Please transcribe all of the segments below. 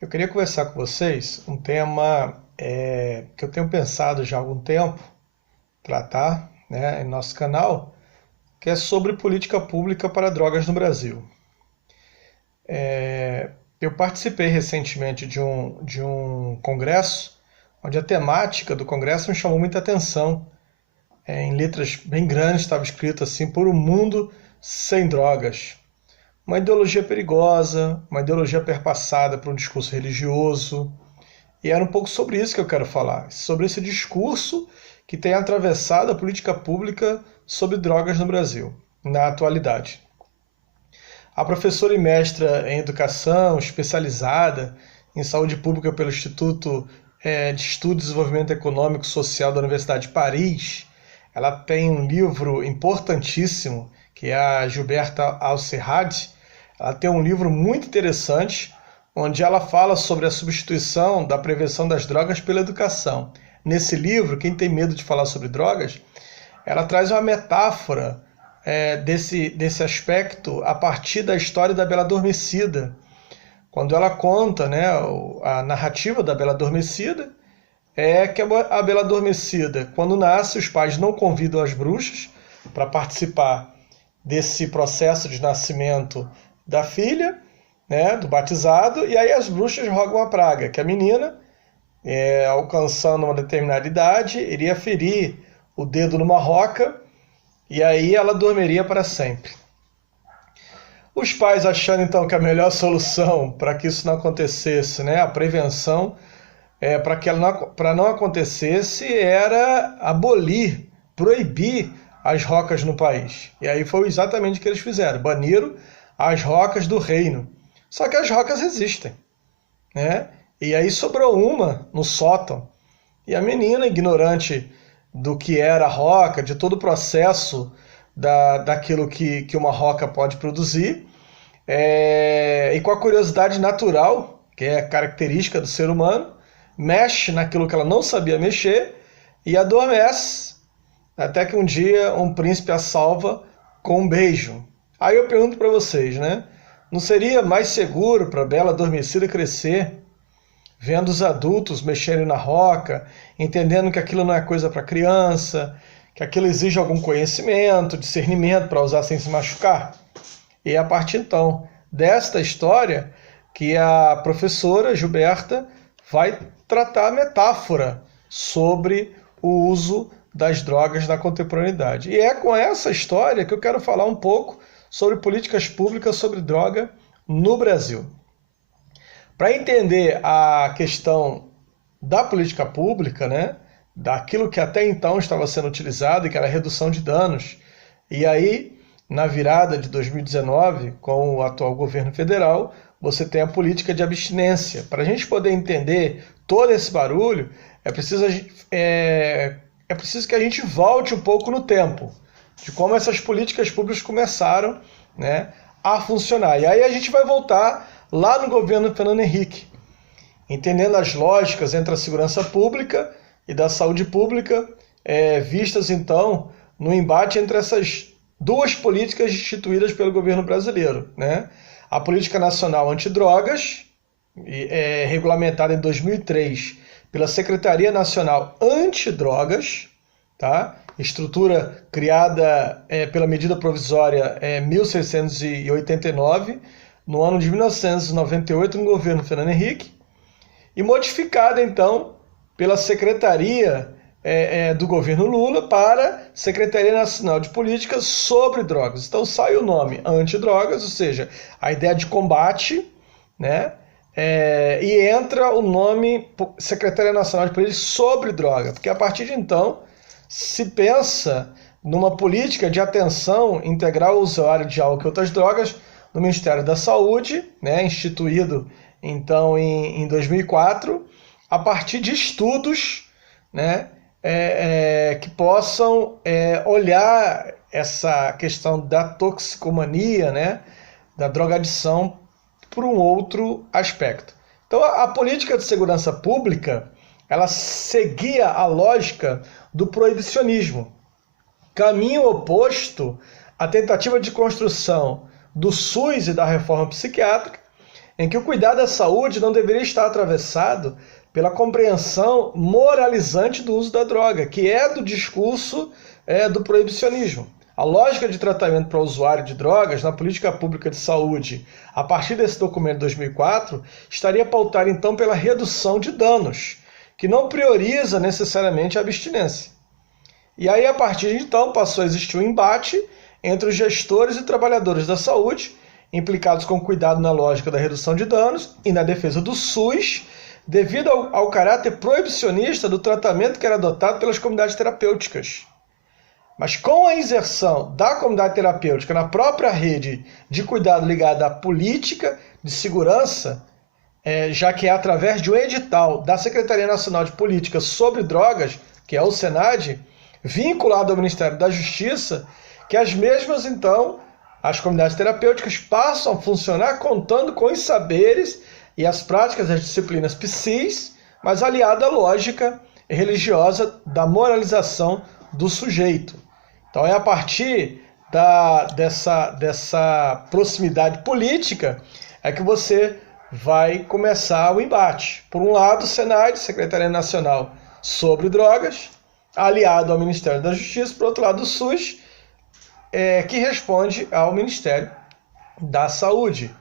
Eu queria conversar com vocês um tema que eu tenho pensado já há algum tempo tratar, né, em nosso canal, que é sobre política pública para drogas no Brasil. Eu participei recentemente de um congresso, onde a temática do congresso me chamou muita atenção. Em letras bem grandes estava escrito assim: por um mundo sem drogas. Uma ideologia perigosa, uma ideologia perpassada por um discurso religioso. E era um pouco sobre isso que eu quero falar, sobre esse discurso que tem atravessado a política pública sobre drogas no Brasil, na atualidade. A professora e mestra em educação, especializada em saúde pública pelo Instituto de Estudo e Desenvolvimento Econômico e Social da Universidade de Paris, ela tem um livro importantíssimo, que é a Gilberta Al-Serrad. Ela tem um livro muito interessante, onde ela fala sobre a substituição da prevenção das drogas pela educação. Nesse livro, quem tem medo de falar sobre drogas, ela traz uma metáfora desse aspecto a partir da história da Bela Adormecida. Quando ela conta, né, a narrativa da Bela Adormecida, é que a Bela Adormecida, quando nasce, os pais não convidam as bruxas para participar desse processo de nascimento da filha, né, do batizado, e aí as bruxas rogam a praga, que a menina, alcançando uma determinada idade, iria ferir o dedo numa roca, e aí ela dormiria para sempre. Os pais, achando então que a melhor solução para que isso não acontecesse, né, a prevenção, para não acontecesse, era abolir, proibir as rocas no país. E aí foi exatamente o que eles fizeram, baniram as rocas do reino. Só que as rocas existem, né? E aí sobrou uma no sótão. E a menina, ignorante do que era a roca, de todo o processo daquilo que uma roca pode produzir, e com a curiosidade natural, que é característica do ser humano, mexe naquilo que ela não sabia mexer e adormece, até que um dia um príncipe a salva com um beijo. Aí eu pergunto para vocês, né? Não seria mais seguro para a Bela Adormecida crescer, vendo os adultos mexerem na roca, entendendo que aquilo não é coisa para criança, que aquilo exige algum conhecimento, discernimento para usar sem se machucar? E é a partir então desta história que a professora Gilberta vai tratar a metáfora sobre o uso das drogas na contemporaneidade. E é com essa história que eu quero falar um pouco sobre políticas públicas sobre droga no Brasil. Para entender a questão da política pública, né, daquilo que até então estava sendo utilizado, que era a redução de danos, e aí, na virada de 2019, com o atual governo federal, você tem a política de abstinência. Para a gente poder entender todo esse barulho, é preciso que a gente volte um pouco no tempo, de como essas políticas públicas começaram, né, a funcionar. E aí a gente vai voltar lá no governo Fernando Henrique, entendendo as lógicas entre a segurança pública e da saúde pública, vistas então no embate entre essas duas políticas instituídas pelo governo brasileiro, né? A Política Nacional Antidrogas, regulamentada em 2003 pela Secretaria Nacional Antidrogas, tá? Estrutura criada pela medida provisória 1689, no ano de 1998, no governo Fernando Henrique, e modificada então pela Secretaria do governo Lula para Secretaria Nacional de Políticas sobre Drogas. Então sai o nome antidrogas, ou seja, a ideia de combate, né? E entra o nome Secretaria Nacional de Políticas sobre Droga, porque a partir de então se pensa numa política de atenção integral ao usuário de álcool e outras drogas no Ministério da Saúde, né, instituído então em 2004, a partir de estudos, né, que possam olhar essa questão da toxicomania, né, da drogadição, por um outro aspecto. Então a política de segurança pública, ela seguia a lógica do proibicionismo, caminho oposto à tentativa de construção do SUS e da reforma psiquiátrica, em que o cuidado da saúde não deveria estar atravessado pela compreensão moralizante do uso da droga, que é do discurso do proibicionismo. A lógica de tratamento para o usuário de drogas na política pública de saúde, a partir desse documento de 2004, estaria pautada então pela redução de danos, que não prioriza necessariamente a abstinência. E aí, a partir de então, passou a existir um embate entre os gestores e trabalhadores da saúde, implicados com cuidado na lógica da redução de danos e na defesa do SUS, devido ao caráter proibicionista do tratamento que era adotado pelas comunidades terapêuticas. Mas com a inserção da comunidade terapêutica na própria rede de cuidado ligada à política de segurança, já que é através de um edital da Secretaria Nacional de Política sobre Drogas, que é o SENAD, vinculado ao Ministério da Justiça, que as mesmas, então, as comunidades terapêuticas passam a funcionar contando com os saberes e as práticas das disciplinas psis, mas aliada à lógica religiosa da moralização do sujeito. Então é a partir dessa proximidade política que você vai começar o embate. Por um lado, o SENAD, Secretaria Nacional sobre Drogas, aliado ao Ministério da Justiça, por outro lado, o SUS, que responde ao Ministério da Saúde.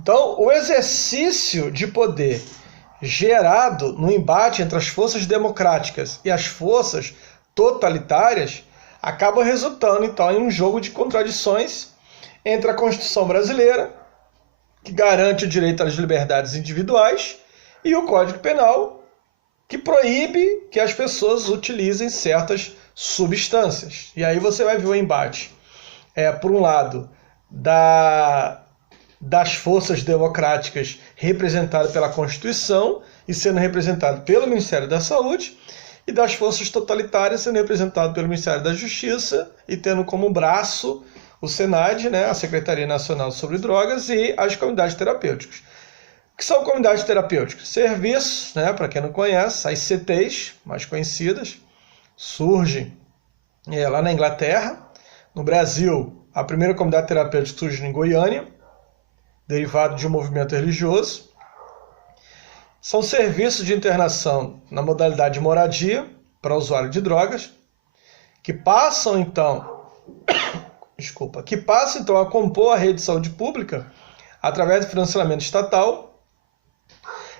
Então, o exercício de poder gerado no embate entre as forças democráticas e as forças totalitárias acaba resultando, então, em um jogo de contradições entre a Constituição brasileira, que garante o direito às liberdades individuais, e o Código Penal, que proíbe que as pessoas utilizem certas substâncias. E aí você vai ver o embate, por um lado, das forças democráticas representadas pela Constituição e sendo representado pelo Ministério da Saúde, e das forças totalitárias sendo representado pelo Ministério da Justiça e tendo como braço o SENAD, a Secretaria Nacional sobre Drogas, e as comunidades terapêuticas. O que são comunidades terapêuticas? Serviços, para quem não conhece, as CTs, mais conhecidas, surgem lá na Inglaterra. No Brasil, a primeira comunidade terapêutica surge em Goiânia, derivado de um movimento religioso. São serviços de internação na modalidade de moradia para usuário de drogas, que passam então a compor a rede de saúde pública através do financiamento estatal.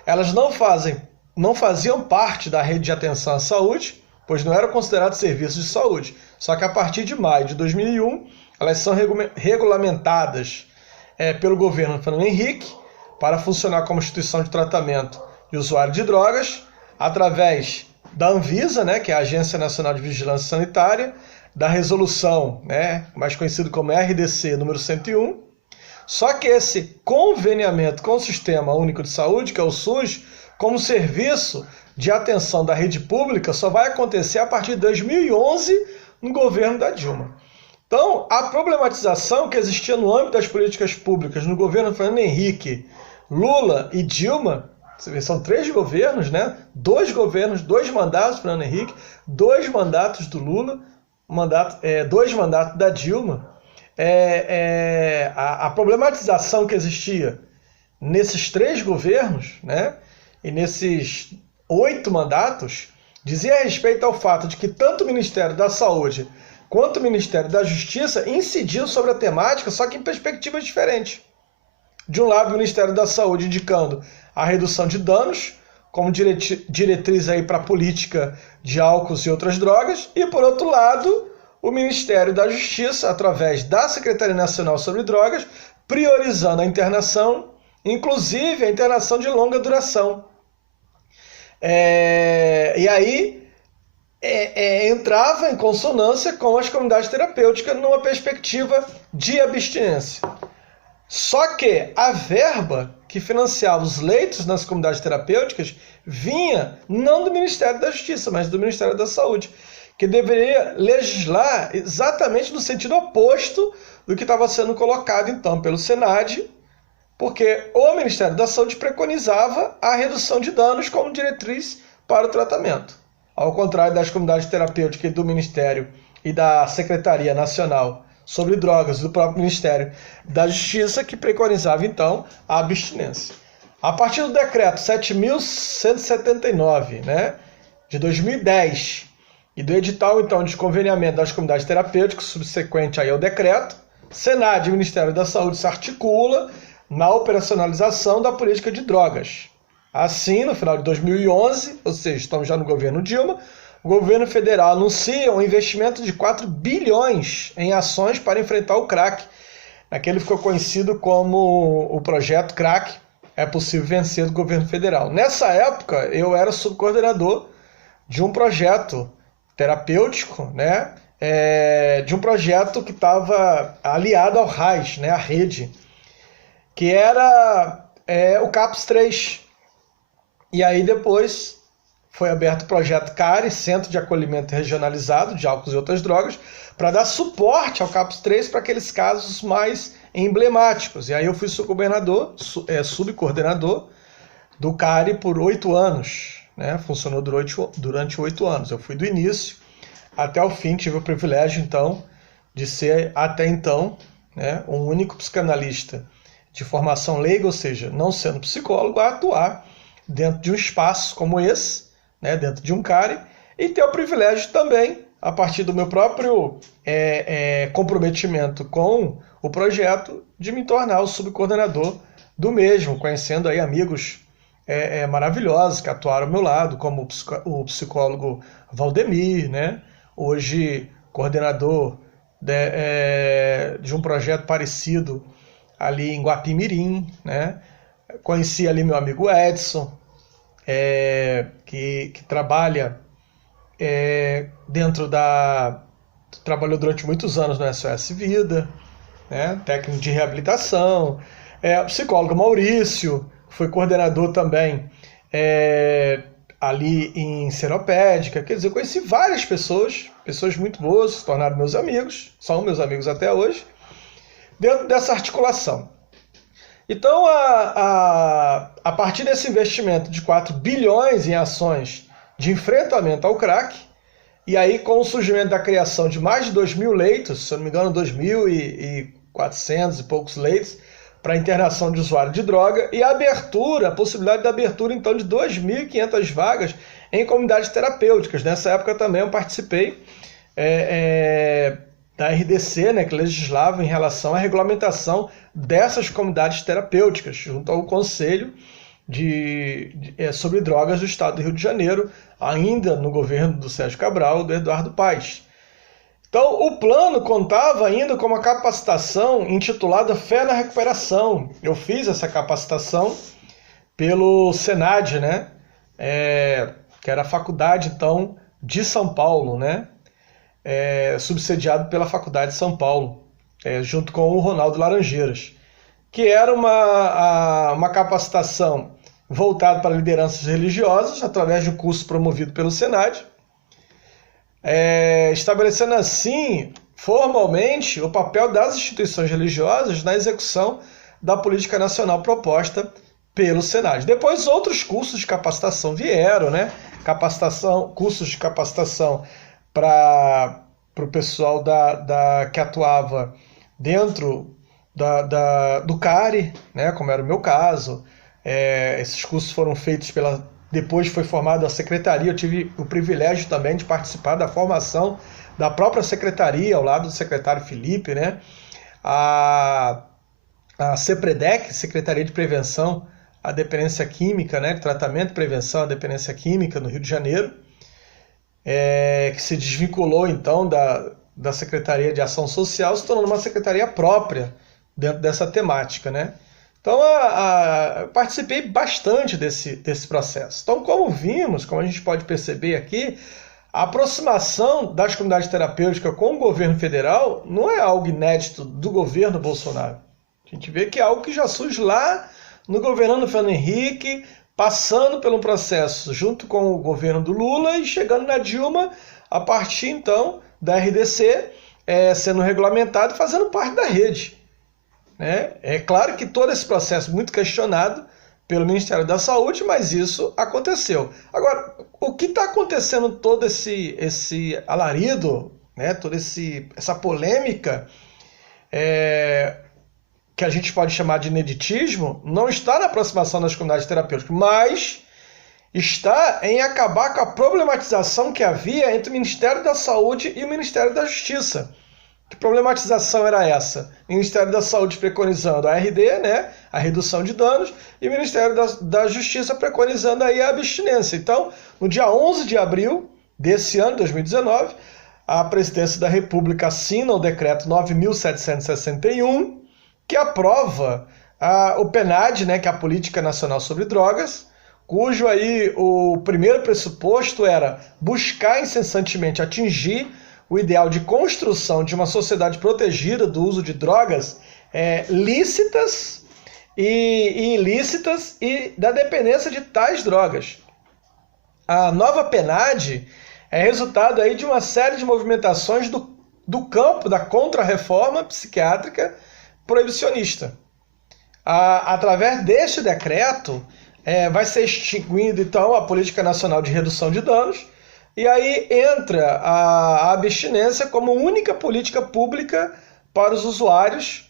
Elas não faziam parte da rede de atenção à saúde, pois não eram considerados serviços de saúde. Só que a partir de maio de 2001, elas são regulamentadas pelo governo Fernando Henrique para funcionar como instituição de tratamento de usuário de drogas, através da Anvisa, que é a Agência Nacional de Vigilância Sanitária, da resolução, mais conhecido como RDC número 101. Só que esse conveniamento com o Sistema Único de Saúde, que é o SUS, como serviço de atenção da rede pública, só vai acontecer a partir de 2011, no governo da Dilma. Então, a problematização que existia no âmbito das políticas públicas no governo Fernando Henrique, Lula e Dilma, você vê, são 3 governos, 2 governos, 2 mandatos do Fernando Henrique, 2 mandatos do Lula, 2 mandatos da Dilma. A problematização que existia nesses 3 governos, e nesses 8 mandatos, dizia respeito ao fato de que tanto o Ministério da Saúde quanto o Ministério da Justiça incidiam sobre a temática, só que em perspectivas diferentes. De um lado, o Ministério da Saúde indicando a redução de danos, como diretriz para a política de álcools e outras drogas, e, por outro lado, o Ministério da Justiça, através da Secretaria Nacional sobre Drogas, priorizando a internação, inclusive a internação de longa duração. E aí entrava em consonância com as comunidades terapêuticas numa perspectiva de abstinência. Só que a verba que financiava os leitos nas comunidades terapêuticas vinha não do Ministério da Justiça, mas do Ministério da Saúde, que deveria legislar exatamente no sentido oposto do que estava sendo colocado, então, pelo SENAD, porque o Ministério da Saúde preconizava a redução de danos como diretriz para o tratamento. Ao contrário das comunidades terapêuticas do Ministério e da Secretaria Nacional sobre Drogas, do próprio Ministério da Justiça, que preconizava, então, a abstinência. A partir do decreto 7.179, né, de 2010, e do edital, então, de conveniamento das comunidades terapêuticas, subsequente aí ao decreto, Senad e Ministério da Saúde se articula na operacionalização da política de drogas. Assim, no final de 2011, ou seja, estamos já no governo Dilma, o governo federal anuncia um investimento de 4 bilhões em ações para enfrentar o crack. Aquele ficou conhecido como o projeto crack, é possível vencer, do governo federal. Nessa época, eu era subcoordenador de um projeto terapêutico, né? De um projeto que estava aliado ao RAS, né? A rede, que era o CAPS 3. E aí depois foi aberto o projeto CARE, Centro de Acolhimento Regionalizado de Álcool e Outras Drogas, para dar suporte ao CAPS 3 para aqueles casos mais emblemáticos. E aí eu fui subcoordenador do CARE por 8 anos. Né? Funcionou durante 8 anos. Eu fui do início até o fim, tive o privilégio, então, de ser, até então, né, um único psicanalista de formação leiga, ou seja, não sendo psicólogo, a atuar dentro de um espaço como esse, né, dentro de um CARE, e ter o privilégio também, a partir do meu próprio comprometimento com o projeto, de me tornar o subcoordenador do mesmo, conhecendo aí amigos maravilhosos que atuaram ao meu lado, como o psicólogo Valdemir, né? Hoje coordenador de um projeto parecido ali em Guapimirim, né? Conheci ali meu amigo Edson, que trabalha trabalhou durante muitos anos no SOS Vida, né? Técnico de reabilitação, o psicólogo Maurício, foi coordenador também ali em Seropédica. Quer dizer, eu conheci várias pessoas muito boas, se tornaram meus amigos, são meus amigos até hoje, dentro dessa articulação. Então, a partir desse investimento de 4 bilhões em ações de enfrentamento ao crack, e aí com o surgimento da criação de mais de 2.000 leitos, se eu não me engano, 2.400 e poucos leitos, para internação de usuário de droga, e a possibilidade da abertura, então, de 2.500 vagas em comunidades terapêuticas. Nessa época também eu participei da RDC, né, que legislava em relação à regulamentação dessas comunidades terapêuticas, junto ao Conselho sobre Drogas do Estado do Rio de Janeiro, ainda no governo do Sérgio Cabral, do Eduardo Paes. Então, o plano contava ainda com uma capacitação intitulada Fé na Recuperação. Eu fiz essa capacitação pelo Senad, né? Que era a faculdade, então, de São Paulo, né? Subsidiado pela Faculdade de São Paulo, junto com o Ronaldo Laranjeiras, que era uma capacitação voltada para lideranças religiosas, através de um curso promovido pelo Senad, estabelecendo assim, formalmente, o papel das instituições religiosas na execução da política nacional proposta pelo Senad. Depois outros cursos de capacitação vieram, né? Cursos de capacitação para o pessoal que atuava dentro do CARE, né? Como era o meu caso. Esses cursos foram feitos depois foi formada a secretaria, eu tive o privilégio também de participar da formação da própria secretaria, ao lado do secretário Felipe, né? A CEPREDEC, Secretaria de Prevenção à Dependência Química, né? De Tratamento e Prevenção à Dependência Química, no Rio de Janeiro, que se desvinculou, então, da Secretaria de Ação Social, se tornando uma secretaria própria dentro dessa temática, né? Então, participei bastante desse processo. Então, como a gente pode perceber aqui, a aproximação das comunidades terapêuticas com o governo federal não é algo inédito do governo Bolsonaro. A gente vê que é algo que já surge lá no governo Fernando Henrique, passando por um processo junto com o governo do Lula e chegando na Dilma, a partir, então, da RDC, sendo regulamentado e fazendo parte da rede. É claro que todo esse processo muito questionado pelo Ministério da Saúde, mas isso aconteceu. Agora, o que está acontecendo todo esse alarido, né, toda essa polêmica, que a gente pode chamar de ineditismo, não está na aproximação das comunidades terapêuticas, mas está em acabar com a problematização que havia entre o Ministério da Saúde e o Ministério da Justiça. Que problematização era essa? O Ministério da Saúde preconizando a RD, né, a redução de danos, e o Ministério da Justiça preconizando aí a abstinência. Então, no dia 11 de abril desse ano, 2019, a Presidência da República assina o decreto 9.761, que aprova o PNAD, né, que é a Política Nacional sobre Drogas, cujo aí o primeiro pressuposto era buscar incessantemente atingir o ideal de construção de uma sociedade protegida do uso de drogas lícitas e ilícitas e da dependência de tais drogas. A nova PNAD é resultado aí de uma série de movimentações do campo da contra-reforma psiquiátrica proibicionista. Através deste decreto, vai ser extinguida, então, a Política Nacional de Redução de Danos, e aí entra a abstinência como única política pública para os usuários,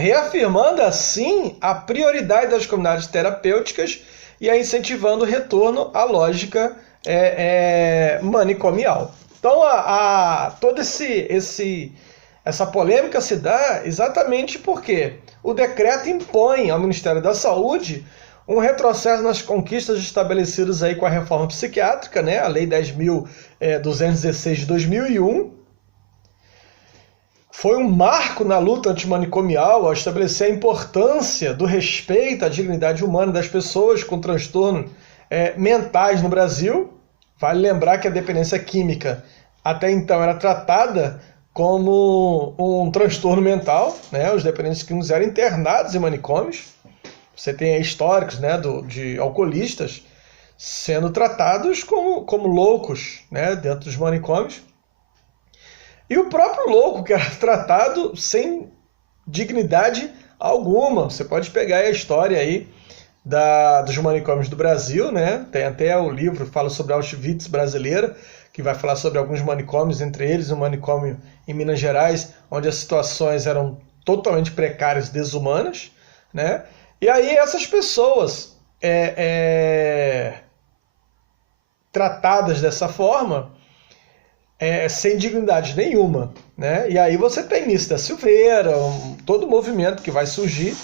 reafirmando, assim, a prioridade das comunidades terapêuticas e aí incentivando o retorno à lógica manicomial. Então, toda essa polêmica se dá exatamente porque o decreto impõe ao Ministério da Saúde um retrocesso nas conquistas estabelecidas aí com a reforma psiquiátrica, né? A Lei 10.216 de 2001. Foi um marco na luta antimanicomial ao estabelecer a importância do respeito à dignidade humana das pessoas com transtornos mentais no Brasil. Vale lembrar que a dependência química até então era tratada como um transtorno mental, né? Os dependentes químicos eram internados em manicômios. Você tem aí históricos, né, de alcoolistas sendo tratados como loucos, né, dentro dos manicômios. E o próprio louco que era tratado sem dignidade alguma. Você pode pegar aí a história aí dos manicômios do Brasil, né? Tem até o livro que fala sobre Auschwitz brasileira, que vai falar sobre alguns manicômios, entre eles um manicômio em Minas Gerais, onde as situações eram totalmente precárias e desumanas, né? E aí essas pessoas tratadas dessa forma, sem dignidade nenhuma, né? E aí você tem Nice da Silveira, todo o movimento que vai surgir,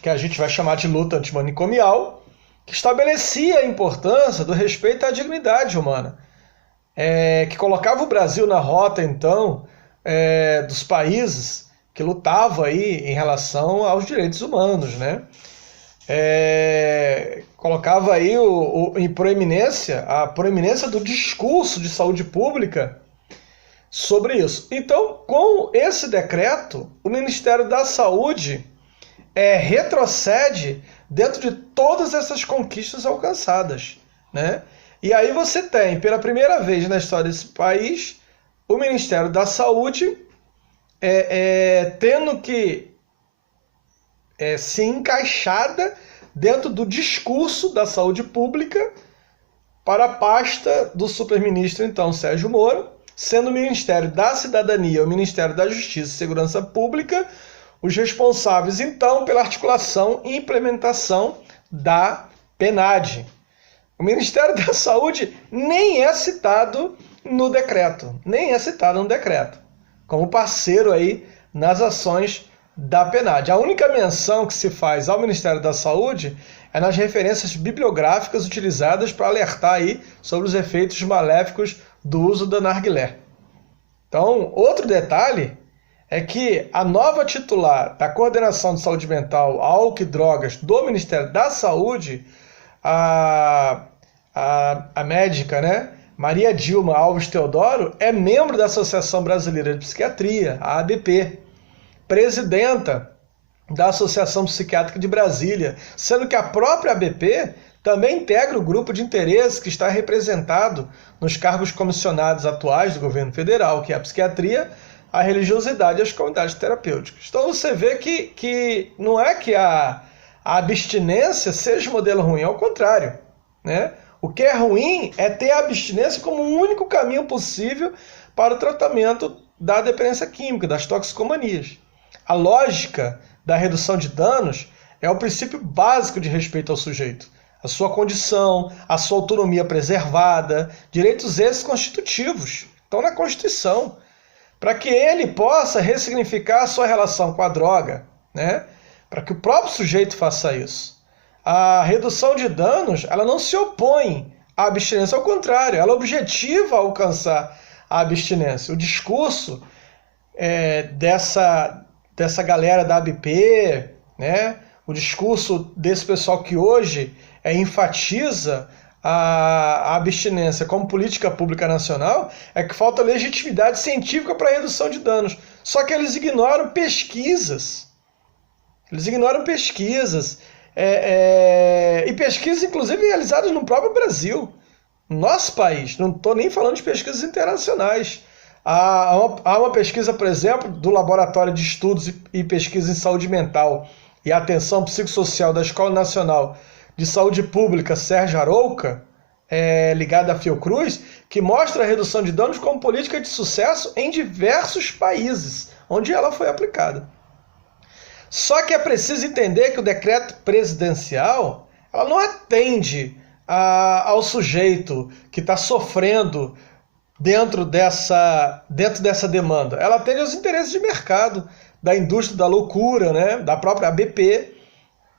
que a gente vai chamar de luta antimanicomial, que estabelecia a importância do respeito à dignidade humana, que colocava o Brasil na rota, então, dos países que lutavam aí em relação aos direitos humanos, né? Colocava aí em proeminência a proeminência do discurso de saúde pública sobre isso. Então, com esse decreto, o Ministério da Saúde retrocede dentro de todas essas conquistas alcançadas, né? E aí você tem, pela primeira vez na história desse país, o Ministério da Saúde tendo que se encaixada dentro do discurso da saúde pública para a pasta do superministro, então, Sérgio Moro, sendo o Ministério da Cidadania, o Ministério da Justiça e Segurança Pública os responsáveis, então, pela articulação e implementação da PNAD. O Ministério da Saúde nem é citado no decreto, como parceiro aí nas ações da PNAD. A única menção que se faz ao Ministério da Saúde é nas referências bibliográficas utilizadas para alertar aí sobre os efeitos maléficos do uso da narguilé. Então, outro detalhe é que a nova titular da Coordenação de Saúde Mental, Álcool e Drogas do Ministério da Saúde, a médica, né, Maria Dilma Alves Teodoro, é membro da Associação Brasileira de Psiquiatria, a ABP, presidenta da Associação Psiquiátrica de Brasília, sendo que a própria ABP também integra o grupo de interesse que está representado nos cargos comissionados atuais do governo federal, que é a psiquiatria, a religiosidade e as comunidades terapêuticas. Então você vê que não é que a abstinência seja um modelo ruim, ao contrário, né? O que é ruim é ter a abstinência como o único caminho possível para o tratamento da dependência química, das toxicomanias. A lógica da redução de danos é o princípio básico de respeito ao sujeito. A sua condição, a sua autonomia preservada, direitos esses constitutivos, estão na Constituição, para que ele possa ressignificar a sua relação com a droga, né? Para que o próprio sujeito faça isso. A redução de danos, ela não se opõe à abstinência, ao contrário, ela objetiva alcançar a abstinência. O discurso dessa galera da ABP, né? O discurso desse pessoal que hoje enfatiza a abstinência como política pública nacional é que falta legitimidade científica para a redução de danos. Só que eles ignoram pesquisas. Eles ignoram pesquisas. E pesquisas, inclusive, realizadas no próprio Brasil, no nosso país. Não estou nem falando de pesquisas internacionais. Há uma pesquisa, por exemplo, do Laboratório de Estudos e Pesquisa em Saúde Mental e Atenção Psicossocial da Escola Nacional de Saúde Pública, Sérgio Arouca, ligada à Fiocruz, que mostra a redução de danos como política de sucesso em diversos países onde ela foi aplicada. Só que é preciso entender que o decreto presidencial ela não atende ao sujeito que está sofrendo dentro dessa demanda. Ela atende aos interesses de mercado, da indústria da loucura, né? Da própria ABP.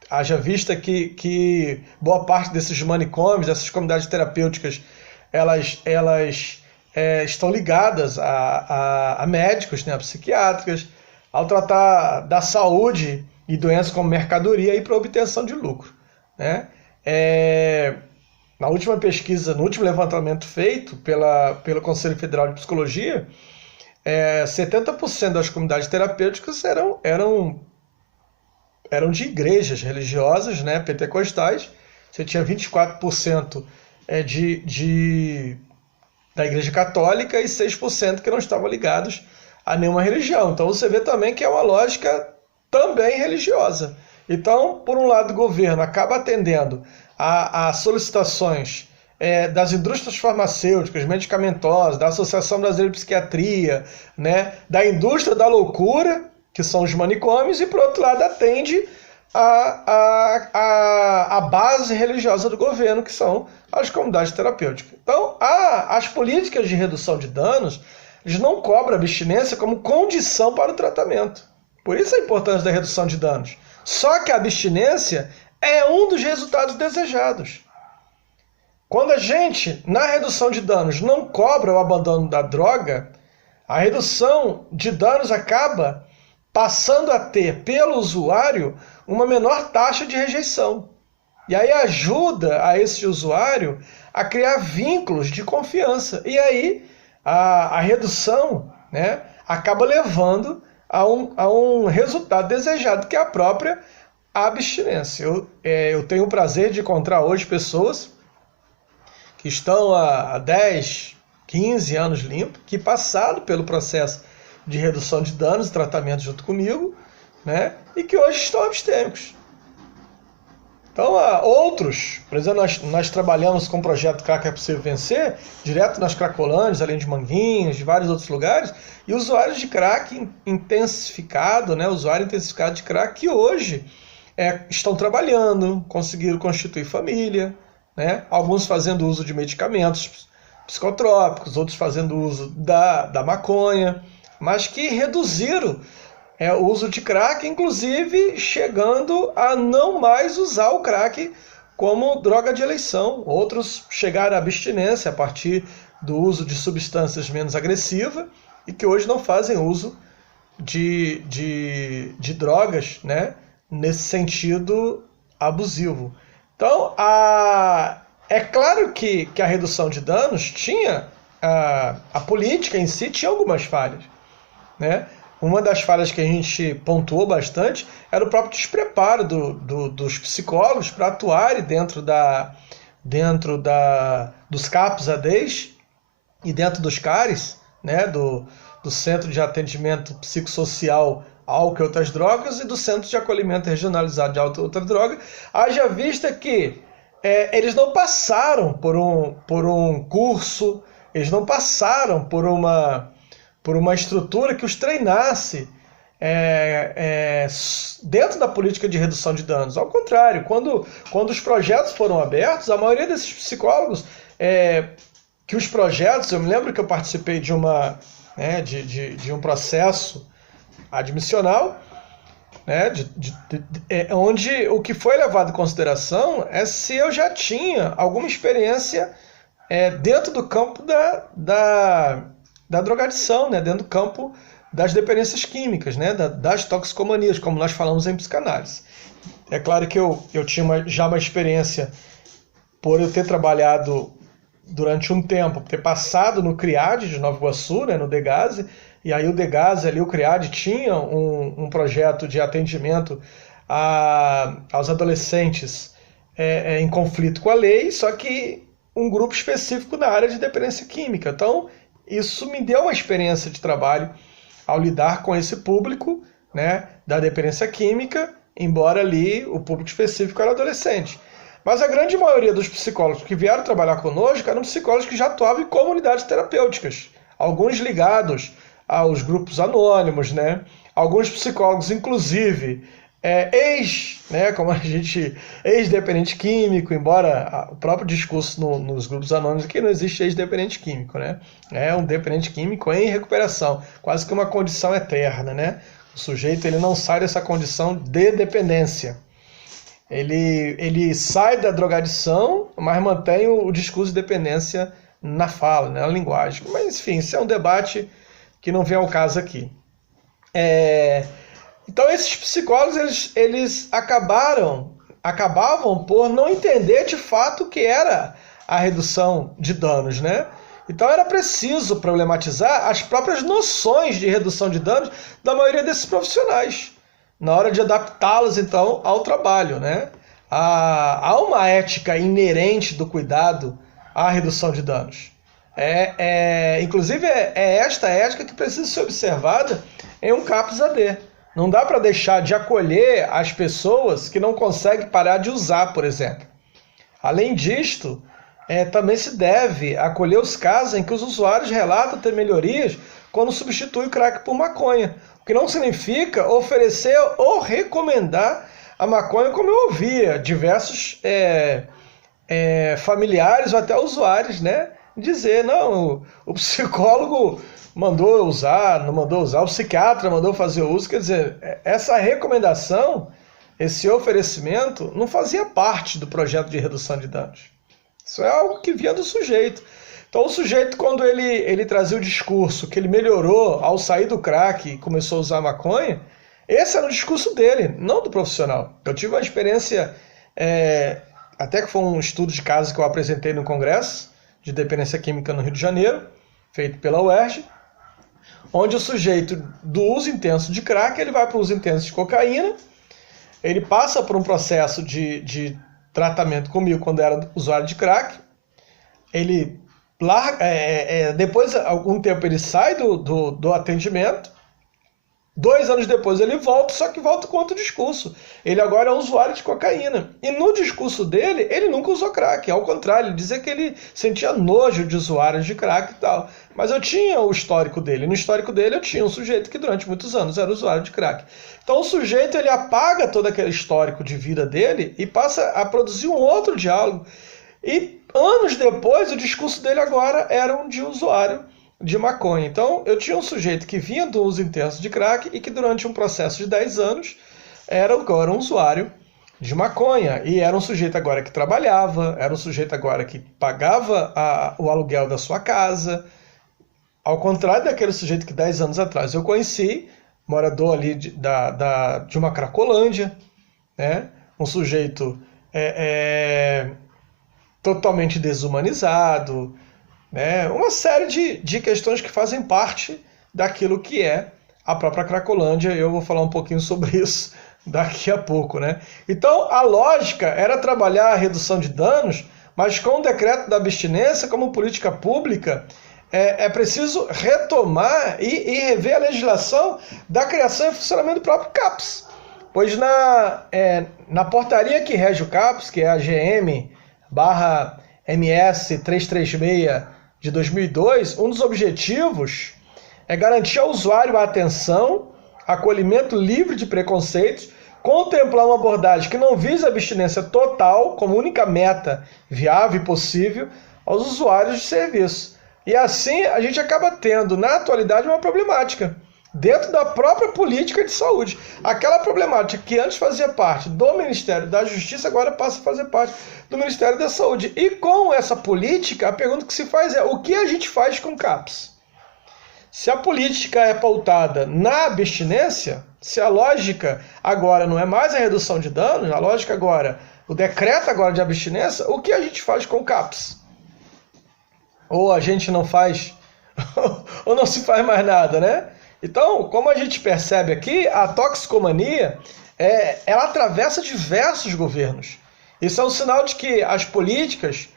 Haja vista que boa parte desses manicômios, dessas comunidades terapêuticas, elas estão ligadas a médicos, né? A psiquiátricas, ao tratar da saúde e doenças como mercadoria e para obtenção de lucro, né? Na última pesquisa, no último levantamento feito pelo Conselho Federal de Psicologia, 70% das comunidades terapêuticas eram de igrejas religiosas, né, pentecostais. Você tinha 24% da igreja católica e 6% que não estavam ligados a nenhuma religião. Então você vê também que é uma lógica também religiosa. Então, por um lado, o governo acaba atendendo a solicitações das indústrias farmacêuticas, medicamentosas, da Associação Brasileira de Psiquiatria, né, da indústria da loucura, que são os manicômios, e, por outro lado, atende a base religiosa do governo, que são as comunidades terapêuticas. Então, as políticas de redução de danos, eles não cobram a abstinência como condição para o tratamento. Por isso a importância da redução de danos. Só que a abstinência é um dos resultados desejados. Quando a gente, na redução de danos, não cobra o abandono da droga, a redução de danos acaba passando a ter, pelo usuário, uma menor taxa de rejeição. E aí ajuda a esse usuário a criar vínculos de confiança. E aí a redução, né, acaba levando a um resultado desejado, que é a própria abstinência. Eu tenho o prazer de encontrar hoje pessoas que estão há 10, 15 anos limpo, que passaram pelo processo de redução de danos e tratamento junto comigo, né, e que hoje estão abstêmicos. Então, outros, por exemplo, nós trabalhamos com o projeto Crack é Possível Vencer, direto nas Cracolândias, além de Manguinhos, de vários outros lugares, e usuários de crack intensificado, né, usuário intensificado de crack, que hoje estão trabalhando, conseguiram constituir família, né, alguns fazendo uso de medicamentos psicotrópicos, outros fazendo uso da maconha, mas que reduziram o uso de crack, inclusive chegando a não mais usar o crack como droga de eleição. Outros chegaram à abstinência a partir do uso de substâncias menos agressivas e que hoje não fazem uso de drogas, né, nesse sentido abusivo. Então, é claro que a redução de danos tinha, a política em si tinha algumas falhas, né? Uma das falhas que a gente pontuou bastante era o próprio despreparo dos psicólogos para atuarem dentro dos CAPS-ADs e dentro dos CARES, né, do Centro de Atendimento Psicossocial Álcool e Outras Drogas e do Centro de Acolhimento Regionalizado de Álcool e Outra Droga, haja vista que eles não passaram por um curso, eles não passaram por uma estrutura que os treinasse dentro da política de redução de danos. Ao contrário, quando os projetos foram abertos, a maioria desses psicólogos, que os projetos, eu me lembro que eu participei de um processo admissional, né, onde o que foi levado em consideração é se eu já tinha alguma experiência dentro do campo da drogadição, né, dentro do campo das dependências químicas, né, das toxicomanias, como nós falamos em psicanálise. É claro que eu tinha já uma experiência por eu ter trabalhado durante um tempo, ter passado no CRIAD de Nova Iguaçu, né, no DEGASE, e aí o DEGASE ali, o CRIAD, tinha um projeto de atendimento aos adolescentes em conflito com a lei, só que um grupo específico na área de dependência química. Então, isso me deu uma experiência de trabalho ao lidar com esse público, né, da dependência química, embora ali o público específico era adolescente. Mas a grande maioria dos psicólogos que vieram trabalhar conosco eram psicólogos que já atuavam em comunidades terapêuticas, alguns ligados aos grupos anônimos, né? Alguns psicólogos, inclusive, ex-dependente químico, embora o próprio discurso nos grupos anônimos aqui não existe ex-dependente químico, né? É um dependente químico em recuperação, quase que uma condição eterna, né? O sujeito ele não sai dessa condição de dependência. Ele sai da drogadição, mas mantém o discurso de dependência na fala, né, na linguagem. Mas, enfim, isso é um debate que não vem ao caso aqui. Então, esses psicólogos, eles acabavam por não entender de fato o que era a redução de danos, né? Então, era preciso problematizar as próprias noções de redução de danos da maioria desses profissionais, na hora de adaptá-los, então, ao trabalho, né? Há uma ética inerente do cuidado à redução de danos. Inclusive, esta ética que precisa ser observada em um CAPS-AD. Não dá para deixar de acolher as pessoas que não conseguem parar de usar, por exemplo. Além disto, também se deve acolher os casos em que os usuários relatam ter melhorias quando substitui o crack por maconha. O que não significa oferecer ou recomendar a maconha, como eu ouvia diversos familiares ou até usuários, né, dizer, não, o psicólogo mandou eu usar, não mandou usar, o psiquiatra mandou fazer uso. Quer dizer, essa recomendação, esse oferecimento, não fazia parte do projeto de redução de danos. Isso é algo que vinha do sujeito. Então, o sujeito, quando ele trazia o discurso que ele melhorou ao sair do crack e começou a usar maconha, esse era o discurso dele, não do profissional. Eu tive uma experiência, até que foi um estudo de caso que eu apresentei no Congresso de Dependência Química no Rio de Janeiro, feito pela UERJ, onde o sujeito do uso intenso de crack, ele vai para o uso intenso de cocaína, ele passa por um processo de tratamento comigo quando era usuário de crack, ele depois, algum tempo, ele sai do atendimento, 2 anos depois ele volta, só que volta com outro discurso. Ele agora é usuário de cocaína. E no discurso dele, ele nunca usou crack. Ao contrário, ele dizia que ele sentia nojo de usuários de crack e tal. Mas eu tinha o histórico dele. No histórico dele eu tinha um sujeito que durante muitos anos era usuário de crack. Então o sujeito ele apaga todo aquele histórico de vida dele e passa a produzir um outro diálogo. E anos depois o discurso dele agora era um de usuário de maconha. Então, eu tinha um sujeito que vinha do uso intenso de crack e que durante um processo de 10 anos era agora um usuário de maconha. E era um sujeito agora que trabalhava, era um sujeito agora que pagava o aluguel da sua casa. Ao contrário daquele sujeito que 10 anos atrás eu conheci, morador ali de uma Cracolândia, né? Um sujeito totalmente desumanizado, né? Uma série de questões que fazem parte daquilo que é a própria Cracolândia. Eu vou falar um pouquinho sobre isso daqui a pouco, né? Então, a lógica era trabalhar a redução de danos, mas com o decreto da abstinência como política pública, é preciso retomar e rever a legislação da criação e funcionamento do próprio CAPS. Pois na portaria que rege o CAPS, que é a GM/MS 336 de 2002, um dos objetivos é garantir ao usuário a atenção, acolhimento livre de preconceitos, contemplar uma abordagem que não visa abstinência total como única meta viável e possível aos usuários de serviço. E assim a gente acaba tendo, na atualidade, uma problemática dentro da própria política de saúde. Aquela problemática que antes fazia parte do Ministério da Justiça, agora passa a fazer parte do Ministério da Saúde. E com essa política, a pergunta que se faz é: o que a gente faz com o CAPS? Se a política é pautada na abstinência, se a lógica agora não é mais a redução de danos, a lógica agora, o decreto agora de abstinência, o que a gente faz com o CAPS? Ou a gente não faz, ou não se faz mais nada, né? Então, como a gente percebe aqui, a toxicomania, ela atravessa diversos governos. Isso é um sinal de que as políticas,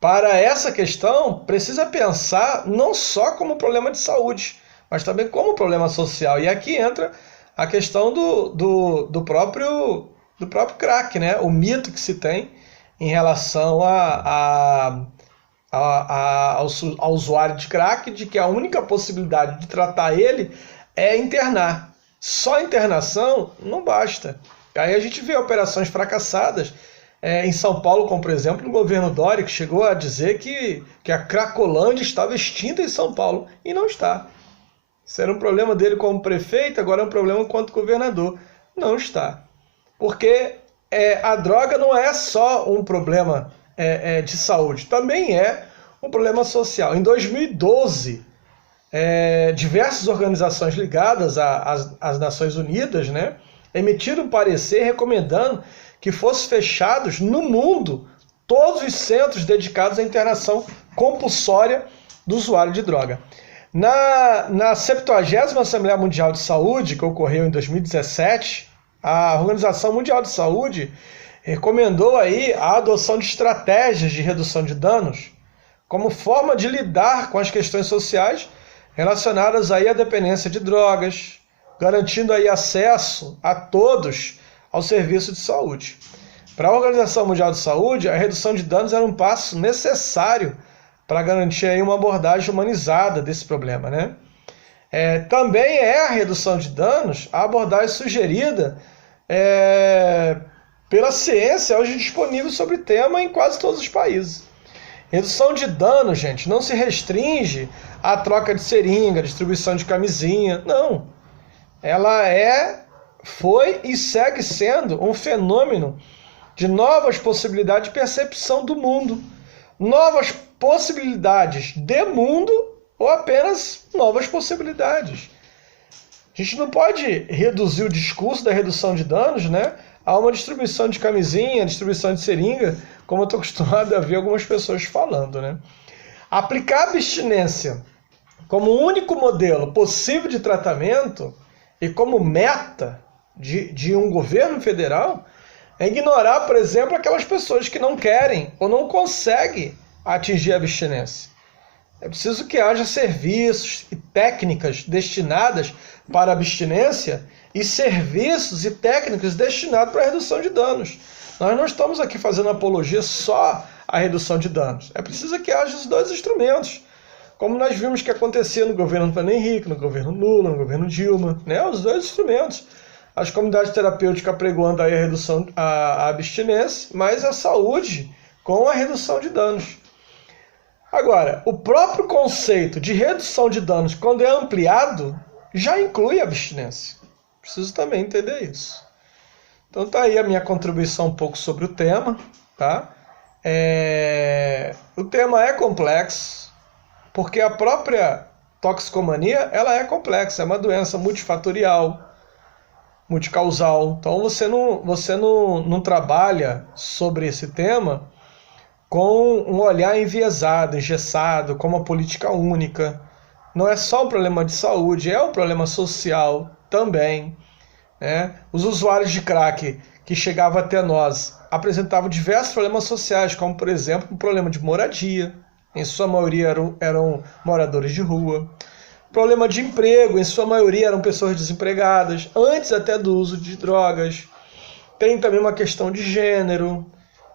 para essa questão, precisa pensar não só como problema de saúde, mas também como problema social. E aqui entra a questão do próprio crack, né? O mito que se tem em relação ao usuário de crack, de que a única possibilidade de tratar ele é internar. Só internação não basta. Aí a gente vê operações fracassadas em São Paulo, como por exemplo no governo Dória, que chegou a dizer que a Cracolândia estava extinta em São Paulo, e não está. Isso era um problema dele como prefeito, agora é um problema enquanto governador. Não está. Porque a droga não é só um problema de saúde, também é um problema social. Em 2012, diversas organizações ligadas às Nações Unidas, né, emitiram um parecer recomendando que fossem fechados no mundo todos os centros dedicados à internação compulsória do usuário de droga. Na 70ª Assembleia Mundial de Saúde, que ocorreu em 2017, a Organização Mundial de Saúde recomendou aí a adoção de estratégias de redução de danos como forma de lidar com as questões sociais relacionadas aí à dependência de drogas, garantindo aí acesso a todos ao serviço de saúde. Para a Organização Mundial de Saúde, a redução de danos era um passo necessário para garantir aí uma abordagem humanizada desse problema, né? Também é a redução de danos a abordagem sugerida pela ciência hoje disponível sobre o tema em quase todos os países. Redução de danos, gente, não se restringe à troca de seringa, distribuição de camisinha, não. Ela foi e segue sendo um fenômeno de novas possibilidades de percepção do mundo, novas possibilidades de mundo ou apenas novas possibilidades. A gente não pode reduzir o discurso da redução de danos, né, a uma distribuição de camisinha, distribuição de seringa, como eu estou acostumado a ver algumas pessoas falando, né? Aplicar a abstinência como único modelo possível de tratamento e como meta de um governo federal é ignorar, por exemplo, aquelas pessoas que não querem ou não conseguem atingir a abstinência. É preciso que haja serviços e técnicas destinadas para a abstinência e serviços e técnicas destinados para a redução de danos. Nós não estamos aqui fazendo apologia só à redução de danos. É preciso que haja os dois instrumentos, como nós vimos que acontecia no governo Fernando Henrique, no governo Lula, no governo Dilma, né? Os dois instrumentos. As comunidades terapêuticas apregoando aí a redução, a abstinência, mas a saúde com a redução de danos. Agora, o próprio conceito de redução de danos, quando é ampliado, já inclui a abstinência. Preciso também entender isso. Então tá aí a minha contribuição um pouco sobre o tema, tá? O tema é complexo, porque a própria toxicomania, ela é complexa, é uma doença multifatorial, multicausal. Então você não trabalha sobre esse tema com um olhar enviesado, engessado, com uma política única. Não é só um problema de saúde, é um problema social também. Os usuários de crack que chegavam até nós apresentavam diversos problemas sociais, como, por exemplo, um problema de moradia. Em sua maioria eram moradores de rua. Problema de emprego, em sua maioria eram pessoas desempregadas, antes até do uso de drogas. Tem também uma questão de gênero,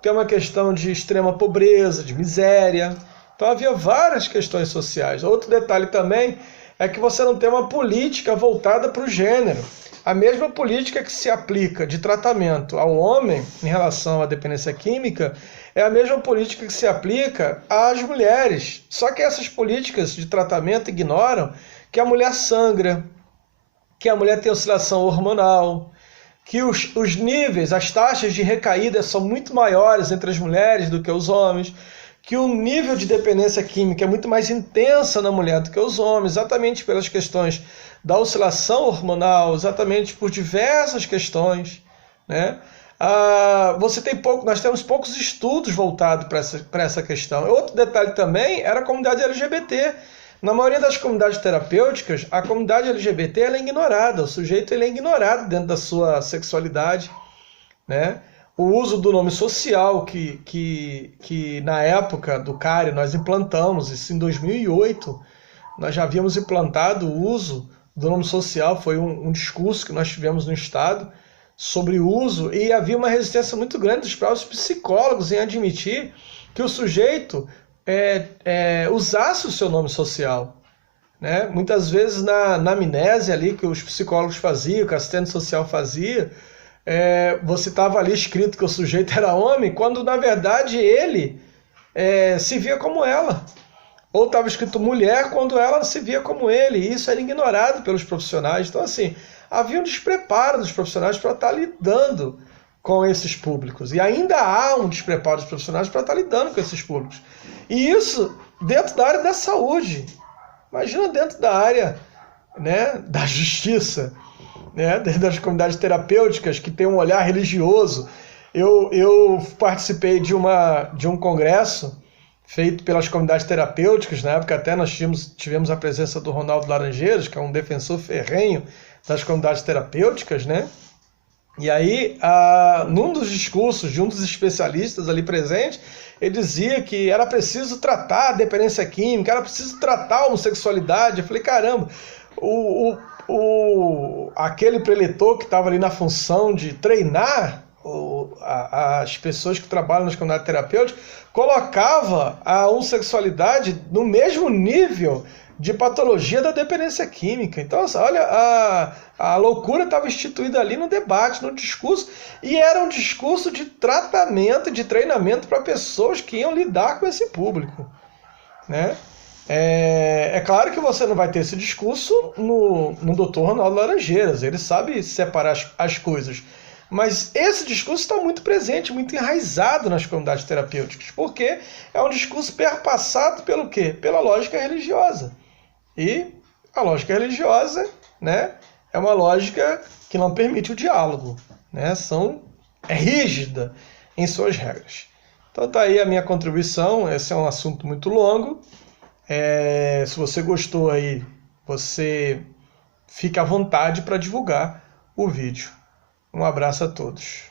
tem uma questão de extrema pobreza, de miséria. Então havia várias questões sociais. Outro detalhe também é que você não tem uma política voltada para o gênero. A mesma política que se aplica de tratamento ao homem em relação à dependência química é a mesma política que se aplica às mulheres. Só que essas políticas de tratamento ignoram que a mulher sangra, que a mulher tem oscilação hormonal, que os níveis, as taxas de recaída são muito maiores entre as mulheres do que os homens, que o nível de dependência química é muito mais intensa na mulher do que os homens, exatamente pelas questões da oscilação hormonal, exatamente por diversas questões, né? Nós temos poucos estudos voltados para essa questão. Outro detalhe também era a comunidade LGBT. Na maioria das comunidades terapêuticas, a comunidade LGBT ela é ignorada, o sujeito ele é ignorado dentro da sua sexualidade, né? O uso do nome social, que na época do CARE nós implantamos, isso em 2008, nós já havíamos implantado o uso do nome social, foi um discurso que nós tivemos no Estado sobre o uso, e havia uma resistência muito grande dos próprios psicólogos em admitir que o sujeito usasse o seu nome social, né? Muitas vezes na amnésia ali que os psicólogos faziam, que a assistente social fazia, você estava ali escrito que o sujeito era homem, quando na verdade ele se via como ela. Ou estava escrito mulher quando ela se via como ele. E isso era ignorado pelos profissionais. Então, assim, havia um despreparo dos profissionais para estar lidando com esses públicos. E ainda há um despreparo dos profissionais para estar lidando com esses públicos. E isso dentro da área da saúde. Imagina dentro da área, né, da justiça, né, das comunidades terapêuticas que tem um olhar religioso. Eu participei de um congresso feito pelas comunidades terapêuticas, na época até nós tivemos a presença do Ronaldo Laranjeiras, que é um defensor ferrenho das comunidades terapêuticas, né? E aí, num dos discursos de um dos especialistas ali presente, ele dizia que era preciso tratar a dependência química, era preciso tratar a homossexualidade. Eu falei, caramba, aquele preletor que estava ali na função de treinar as pessoas que trabalham nas comunidades terapêuticas, colocava a homossexualidade no mesmo nível de patologia da dependência química. Então, olha, a loucura estava instituída ali no debate, no discurso, e era um discurso de tratamento, de treinamento para pessoas que iam lidar com esse público, né? É claro que você não vai ter esse discurso no Dr. Ronaldo Laranjeiras, ele sabe separar as coisas. Mas esse discurso está muito presente, muito enraizado nas comunidades terapêuticas, porque é um discurso perpassado pelo quê? Pela lógica religiosa. E a lógica religiosa, né, é uma lógica que não permite o diálogo, né? É rígida em suas regras. Então tá aí a minha contribuição, esse é um assunto muito longo. Se você gostou aí, você fica à vontade para divulgar o vídeo. Um abraço a todos.